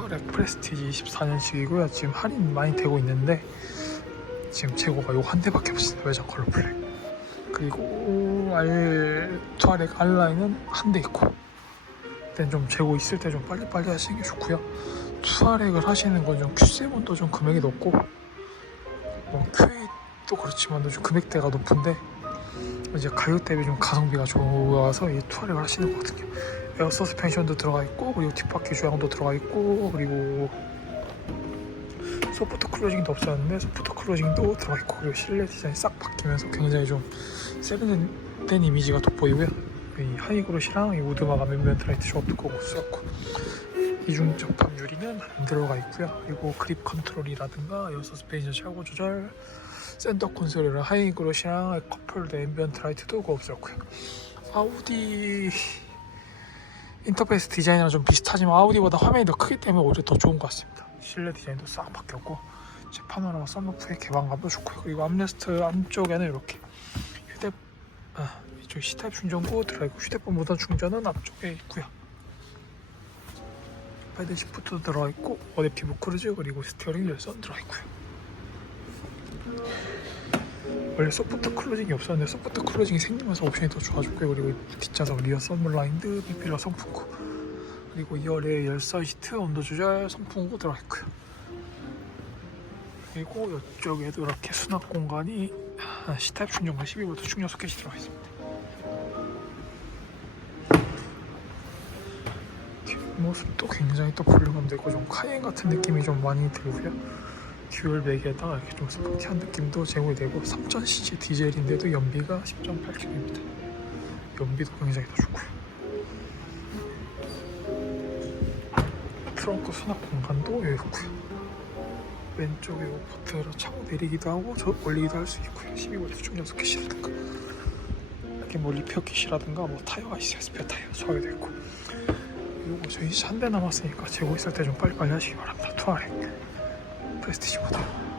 투아렉 프레스티지 24년식이고요. 지금 할인 많이 되고 있는데 지금 재고가 요한 대밖에 없습니다. 외장 컬러 블랙. 그리고 알 투아렉 알라인은 한 대 있고 일단 좀 재고 있을 때 좀 빨리빨리 하시는 게 좋고요. 투아렉을 하시는 건 좀 Q7도 좀 금액이 높고 뭐 Q8도 그렇지만 좀 금액대가 높은데 이제 가격 대비 좀 가성비가 좋아서 이 투아렉을 하시는 거거든요. 에어 서스펜션도 들어가 있고 그리고 뒷바퀴 조향도 들어가 있고 그리고 소프트 클로징도 없었는데 소프트 클로징도 들어가 있고 그리고 실내 디자인이 싹 바뀌면서 굉장히 좀 세련된 이미지가 돋보이고요. 이 하이그롯이랑 이 우드마가 멤버트 라이트 조합도 꼭 쓰였고 이중 접합 유리는 안 들어가 있고요. 그리고 그립 컨트롤이라든가 에어 서스펜션 샤워 조절 센터 콘솔이랑 하이그롯이랑 커플드 앰비언트 라이트도 그 없었고요. 아우디 인터페이스 디자인이랑 좀 비슷하지만 아우디보다 화면이 더 크기 때문에 오히려 더 좋은 것 같습니다. 실내 디자인도 싹 바뀌었고 제 파노라마 썬루프의 개방감도 좋고요. 그리고 암레스트 안쪽에는 이렇게 휴대 아, 이쪽 C타입 충전구 들어있고 휴대폰 무선 충전은 앞쪽에 있고요. 패드 시프트도 들어있고 어댑티브 크루즈 그리고 스티어링 열선 들어있고요. 원래 소프트 클로징이 없었는데 소프트 클로징이 생기면서 옵션이 더 좋아졌고요. 그리고 뒷좌석 리어 썬블라인드, 비필러 선풍구 그리고 2열에 열선 시트 온도 조절 선풍구 들어있고요. 그리고 이쪽에도 이렇게 수납 공간이 아, C타입 충전과 12V 충전 소켓이 들어가 있습니다. 뒷모습도 굉장히 또 볼륨감 되고 좀 카이엔 같은 느낌이 좀 많이 들고요. 듀얼 맥에다가 이렇게 좀 스포티한 느낌도 제공이 되고 3000cc 디젤인데도 연비가 10.8km입니다. 연비도 굉장히 더 좋고요. 트렁크 수납 공간도 여유롭고요. 왼쪽에 요 버튼으로 차고 내리기도 하고 저 올리기도 할 수 있고요. 12V 충전 소켓이라든가 이렇게 뭐 리페어 킷이라든가 뭐 타이어가 있어요. 스페어 타이어 소화가 되고 이거 저희 한 대 남았으니까 재고 있을 때 좀 빨리빨리 하시기 바랍니다. 투아렉 프레스티지 모델